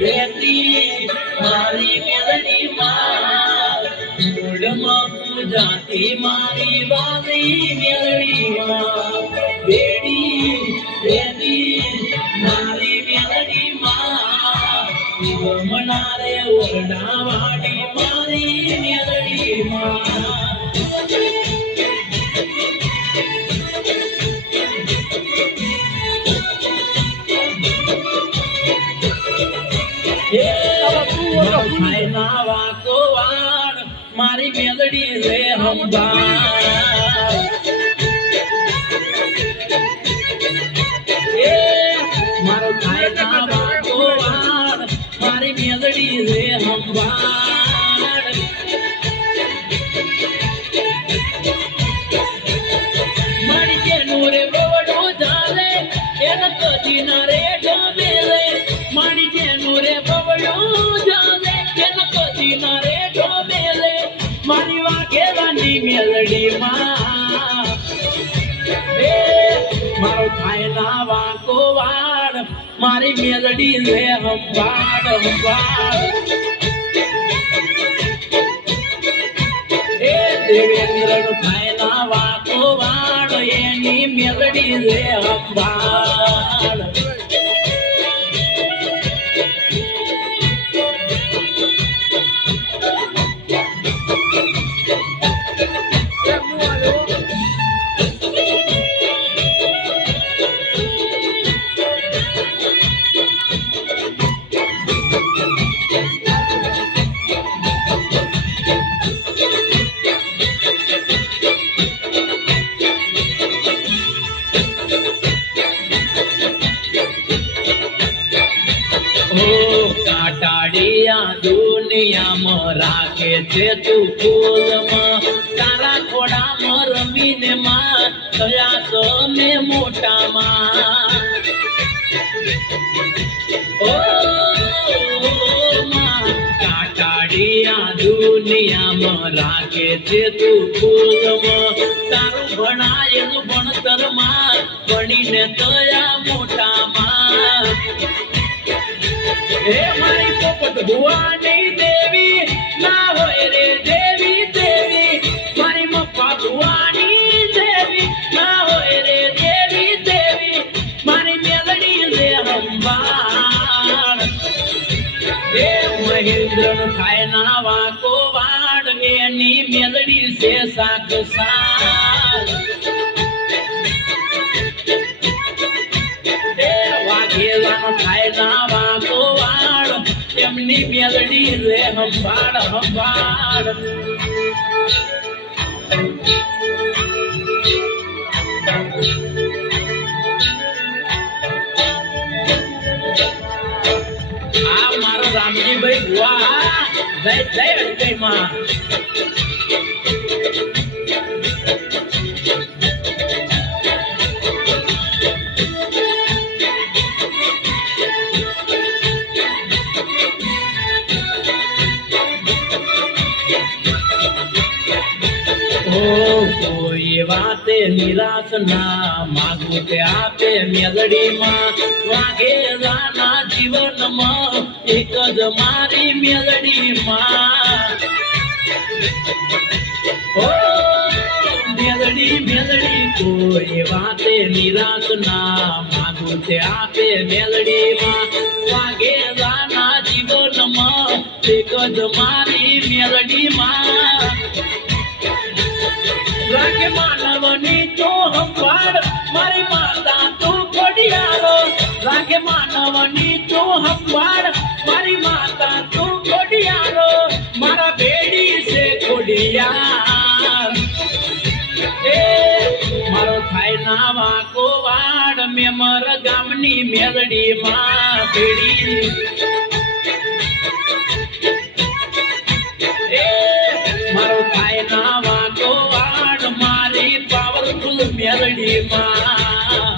રહેતી મારી મેલડી માં મૂળમાં પૂજાતી મારી વાલી મેલડી માં બેડી રહેતી મારી મેલડી માં મનારે ઓરડા વાડી મારી મેલડી માં મારી મેલડી રે હંબાર મારો થાય ના વાકો વાર મારી મેલડી રે હંબાર મારી જેનું રે બવડું ચાલે એને કદી ના રે ગમે રે મારી જેનું રે બવડું ચાલે એને કદી ના રે ગમે રે મારી વાઘેલાની મેલડી માં મારો થાય ના વાંકો વાળ મારી મેલડી રે હંભાળ હંભાળ દેવેન્દ્ર થાય ના વાંકો વાળ એની મેલડી રે હંભાળ કાટાડિયા દુનિયામાં રાખે છે તું ફૂલમાં તારા ખોડામાં રમીને માં થયા તમે મોટામાં કાટાડિયા દુનિયામાં રાખે છે તું ફૂલમાં તારું ભણાયેલું ભણતરમાં ભણીને થયા મોટામાં હે મારી પોપટ ભુવાની દેવી ના હોય રે દેવી દેવી મારી મપ્પા ભુવાની દેવી ના હોય રે દેવી દેવી મારી મેલડી રે હંભાળ હે મહેન્દ્ર થાય ના વાંકો વાડ એની મેલડી છે સાક સાલ વાઘેલાનો થાય ના વાંકો વાળ એમની મેલડી રે હંભાળ હંભાળ આ મારો રામજીભાઈ ભુવા જય જય જય માં કોઈ વાતે નિરાશ ના માગું તે આપે મેલડી માં વાઘેલાના જીવનમાં એક જ મારી મેલડી માં મેલડી મેલડી કોઈ વાતે નિરાશ ના માગું તે આપે મેલડી માં વાઘેલાના જીવનમાં એક જ મારી મેલડી માં રાગે માનવની તો હંભાળ મારી માતા તું ખોડિયારો રાગે માનવની તો હંભાળ મારી માતા તું ખોડિયારો મારા બેડી છે ખોડિયાર મારો થાય ના વાંકો વાડ મેમર ગામની મેલડી માં બેડી મારો થાય ના વાંકો વાડ મારી પાવરફુલ મેલડી માં